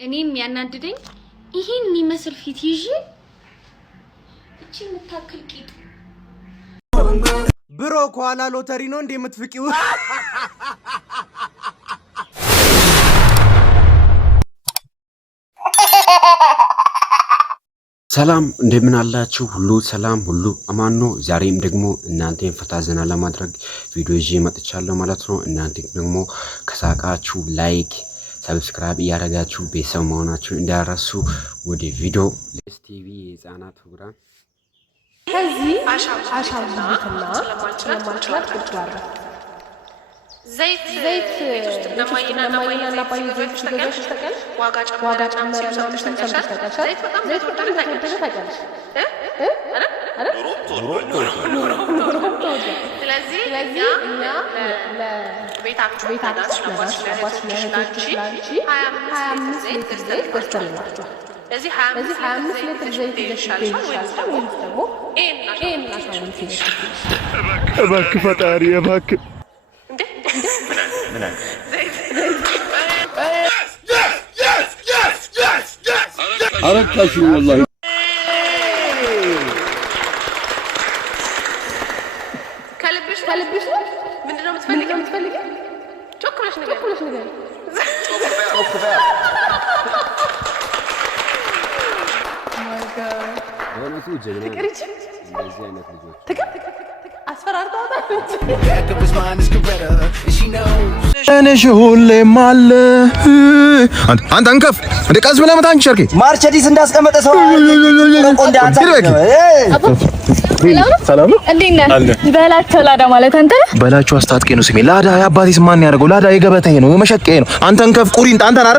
እኔም ያናድደኝ ይሄን የሚመስል ፊት ይዤ እቺ የምታክል ቂጥ ብሮ ኳላ ሎተሪ ነው እንዴ የምትፍቂው? ሰላም እንደምን አላችሁ? ሁሉ ሰላም ሁሉ አማን ነው። ዛሬም ደግሞ እናንተን ፈታ ዘና ለማድረግ ቪዲዮ ይዤ መጥቻለሁ ማለት ነው። እናንተ ደግሞ ከሳቃችሁ ላይክ ሰብስክራይብ ያደረጋችሁ ቤተሰብ መሆናችሁ እንዳረሱ ወደ ቪዲዮ ቲቪ የህፃናት ፕሮግራም ከዚህ አሻንጉሊትና ስለማንችላት ቁጥራለ ዘይት ለማይና ለማይ ዘይት ተገሽ ተቀል ዋጋ ጨመረ ነው ተንተከታቻ ዘይት በጣም ተወደደ ታውቃለሽ ስለዚህ እኛ ለቤታችሁ ስለማንችላት 25 ሊትር ዘይት ገዝተንላችሁ ለዚህ 25 ሊትር ዘይት ይሻላል ወይስ ደግሞ ይሄን አሻንጉሊት ይሻላል? እባክህ ፈጣሪ እባክህ አረካሽ والله ከልብሽ ምንድነው የምትፈልጊው? ቾኮሌት ነገር በእውነቱ ጀግና እንደዚህ አይነት ልጆች እኔሽ ሁሌም አለ አንተ አንከፍ እንደ ቀስ ብለህ መታን ሸርኬ ማርቸዲስ እንዳስቀመጠ ሰው ሰላም እንዴት ነህ? በላቸው ላዳ ማለት አንተ በላቸው አስታጥቄ ነው ስሜ። ላዳ የአባቴስ ማን ያደርገው? ላዳ የገበታዬ ነው የመሸቀዬ ነው። አንተ አንከፍ ቁሪንት አንተ አረ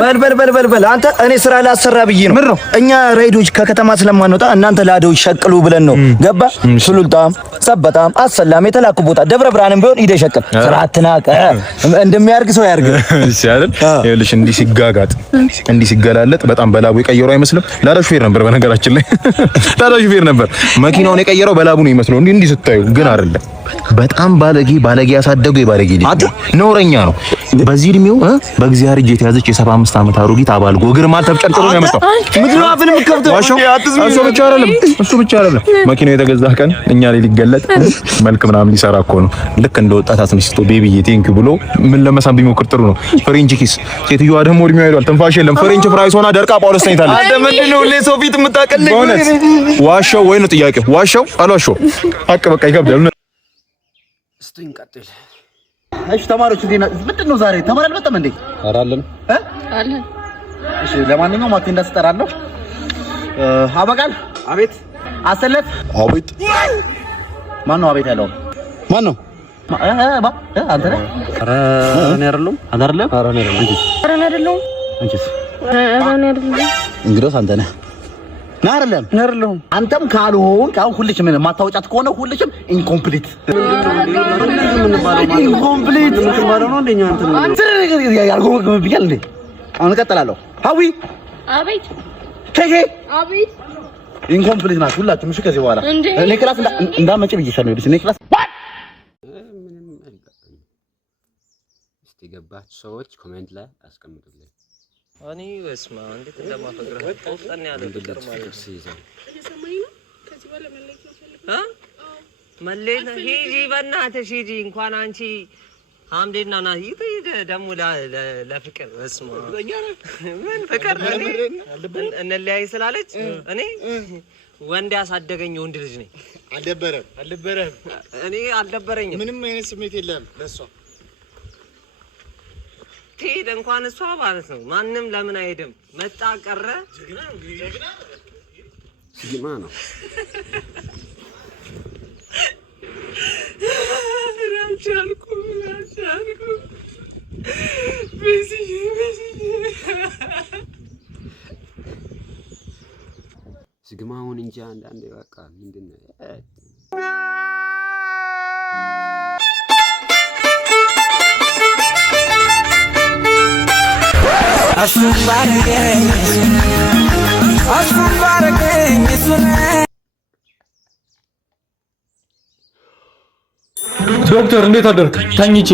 በል አንተ እኔ ስራ ላሰራ ብዬ ነው። ምንድነው እኛ ራይዶች ከከተማ ስለማንወጣ እናንተ ላዳዎች ሸቅሉ ብለን ነው። ገባ ሱሉልታም ሰበታም አሰላም የተላኩ ቦታ ደብረ ብርሃንም ቢሆን ሂደ ሸቅል ስራ አትናቀ እንደሚያርግ ሰው ያርግ። እሺ አይደል? ይኸውልሽ እንዲህ ሲጋጋጥ እንዲህ ሲገላለጥ በጣም በላቡ የቀየረው አይመስልም? ላዳ ሹፌር ነበር በነገራችን ላይ ላዳ ሹፌር ነበር። መኪናውን የቀየረው በላቡ ነው ይመስለው እንዲህ ስታዩ ግን አይደለም። በጣም ባለጌ ያሳደጉ የባለጌ ልጅ ነውረኛ ነው። በዚህ እድሜው በእግዚአብሔር እጅ የተያዘች የ75 ዓመት አሮጊት አባልጎ እግር ማል ተጨርጭሮ ነው ያመጣው። ምንድነው አፍን የምትከፍተው? እሱ ብቻ አይደለም መኪናው የተገዛ ቀን እኛ ላይ ሊገለጥ መልክ ምናምን ሊሰራ እኮ ነው። ልክ እንደ ወጣት አስነስቶ ቤቢዬ ቴንክ ብሎ ምን ለመሳም ቢሞክር ጥሩ ነው። ፍሬንች ኪስ ሴትዮዋ ደግሞ እድሜው ሄዷል፣ ትንፋሽ የለም። ፍሬንች ፍራይስ ሆና ደርቃ ጳውሎስ ተኝታለች። አንተ ምንድነው ለሰው ፊት የምታቀልኝ? ዋሻው ወይ ነው ጥያቄው? ዋሻው አልዋሻው አቅ በቃ ይከብዳል። እስቲ እንቀጥል። እሺ ተማሪዎች እንዴ ምንድነው ዛሬ ተማሪ አልመጣም እንዴ? አራለን አለን። እሺ ለማንኛውም አቴንዳንስ እጠራለሁ። አበቃል። አቤት። አሰለፍ። አቤት። ማን ነው አቤት ያለው? ማን ነው? አንተ ነህ? ኧረ እኔ አይደለሁም። አንተ አይደለም? ኧረ እኔ አይደለሁም። አንቺስ? ኧረ እኔ አይደለም። እንግዲህ አንተ ነህ። ና አይደለም። አንተም ካልሆን ካው ሁልሽም ምን ማታወጫት ከሆነ ሁልሽም ኢንኮምፕሊት ኢንኮምፕሊት ነው እንደኛ አንተ ያልጎ ቢያል እንዴ አሁን እቀጥላለሁ። ሀዊ አቤት። ከሄ አቤት። ኢንኮምፕሊት ናት ሁላችሁም። እሺ ከዚህ በኋላ እኔ ክላስ እንዳመጭ ብዬሻለሁ። እኔ ክላስ ምንም አልገባኝም። እስቲ ገባችሁ ሰዎች ኮሜንት ላይ አስቀምጡልኝ። እኔ በስማ እንዴት እንደማፈቅረው ቆፍጠን ያለ ፍቅር ማለት ነው። እየሰማኝ ነው። ከዚህ በኋላ መለየት ነው ፈልገው መለየት ሂጂ፣ በእናትሽ ሂጂ። እንኳን አንቺ ሐምዴና ና ይሄ ደሙ ለፍቅር በስማ ምን ፍቅር እንለያይ ስላለች እኔ ወንድ ያሳደገኝ ወንድ ልጅ ነኝ። አልደበረም። እኔ አልደበረኝም። ምንም አይነት ስሜት የለም ለሷ ትሄድ እንኳን እሷ ማለት ነው። ማንም ለምን አይሄድም? መጣ ቀረ ሲግማ ነው። ራቻልኩ በዚህ ሲግማውን እንጂ አንዳንዴ በቃ ምንድነው ዶክተር እንዴት አደርክ? ተኝቼ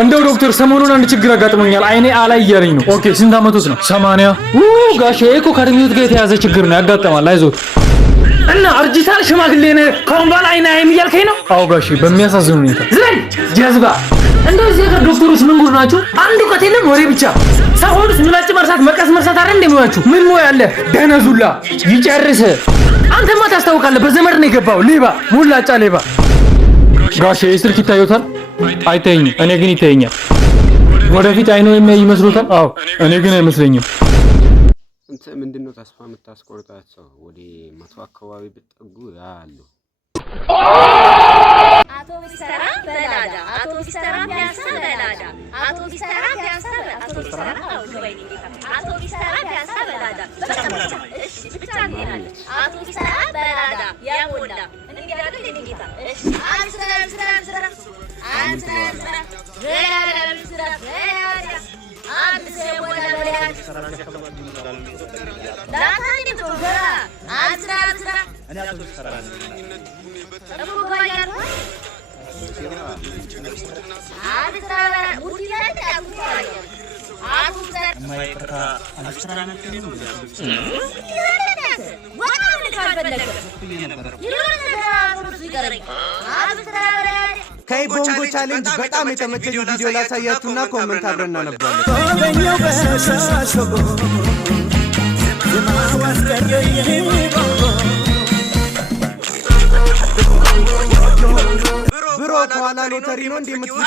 እንደው ዶክተር ሰሞኑን አንድ ችግር አጋጥሞኛል። አይኔ አላይ እያለኝ ነው። ኦኬ ስንት አመቱት ነው? 80 ጋሼ እኮ ከእድሜዎት ጋር የተያዘ ችግር ነው ያጋጠማል። አይዞት እና አርጅታል ሽማግሌ ነህ ከአሁን በኋላ አይኔ አይም እያልከኝ ነው? አዎ ጋሼ በሚያሳዝን ሁኔታ ዝም ጀዝባ። እንደዚህ ነገር ዶክተሮች ምን ጉድ ናቸው? አንዱ ከቴለም ወሬ ብቻ ሰሆንስ ምላጭ መርሳት መቀስ መርሳት አይደል እንደሚያችሁ? ምን ሞያ አለ ደነዙላ ይጨርስ። አንተማ ታስታውቃለህ በዘመድ ነው የገባው ሌባ ሙላጫ ሌባ። ጋሼ ስልክ ይታዩታል? አይታየኝም። እኔ ግን ይታየኛል። ወደፊት አይኖ የሚያይ ይመስሉታል? አዎ እኔ ግን አይመስለኝም። እንት ምንድነው ተስፋ የምታስቆርጣቸው? ወደ 100 አካባቢ ብትጠጉ ያሉ አውቶቡስ ተራ በላዳ አውቶቡስ ተራ ፒያሳ በላዳ አውቶቡስ ተራ ፒያሳ አውቶቡስ ተራ አውቶቡስ ተራ ፒያሳ በላዳ እሺ ብቻ እንሄዳለን። አውቶቡስ ተራ በላዳ ያሞላ እንሄዳለን ለጌታ እሺ አንስራ አንድ ሰው ወደ ወዲያ ዳታኒ ተወራ አንስራ እኔ አውቶቡስ ተራ ነኝ ከቦንጎ ቻሌንጅ በጣም የተመቸኝ ቪዲዮ ላሳያችሁና ኮሜንት አብረን እናነባለን። ብሮ ከኋላ ሎተሪ ነው እንደምትልቁ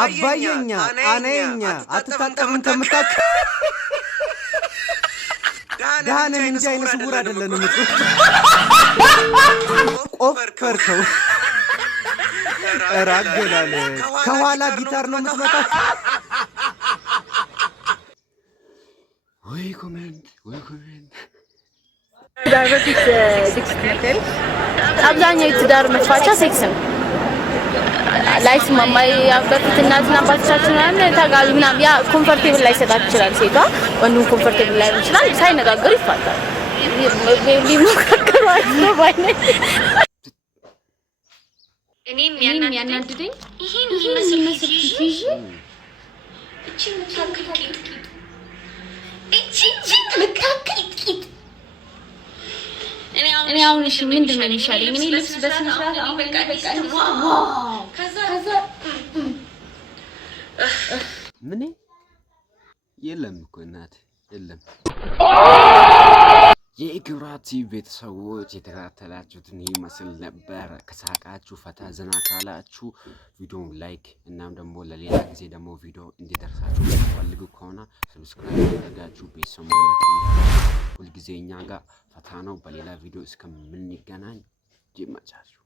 አባየኛ አነኛ አትታጠብም ከምታክ ዳነን እንጂ አይነ ስውር አይደለንም እኮ ቆፈርከው ራገላለ ከኋላ ጊታር ነው የምትመጣው። ወይ ኮሜንት በፊት ሴክስ ነበር። አብዛኛው የትዳር መፋቻ ሴክስ ነው። ላይስ ማማይ በፊት እናትና አባቶቻችን ምናምን ተጋቢ ምናምን ያ ኮምፎርቴብል ላይ ሰጣት ይችላል። ሴቷ ወንዱን ኮምፎርቴብል ላይ ይችላል። ሳይነጋገር ይፋታል። ሊሞካከሩ አይደለም ባይኔ እኔም ያናድደኝ ይሄን መስል ፊጂ እቺ ምታክል እኔ አሁን እሺ ምንድን ነው የሚሻለኝ? እኔ ልብስ በስነ ስርዓት አሁን በቃ ከዛ ምን የለም እኮ እናት የለም። የኢክራቲ ቤተሰቦች የተከታተላችሁትን ይመስል ነበር። ከሳቃችሁ ፈታ ዘና ካላችሁ ቪዲዮውን ላይክ እናም ደግሞ ለሌላ ጊዜ ደግሞ ቪዲዮ እንዲደርሳችሁ ፈልጉ ከሆነ ሰብስክራይብ አድርጋችሁ ቤተሰብ መሆናችሁ ሁልጊዜ እኛ ጋር ፈታ ነው። በሌላ ቪዲዮ እስከምንገናኝ ይመቻችሁ።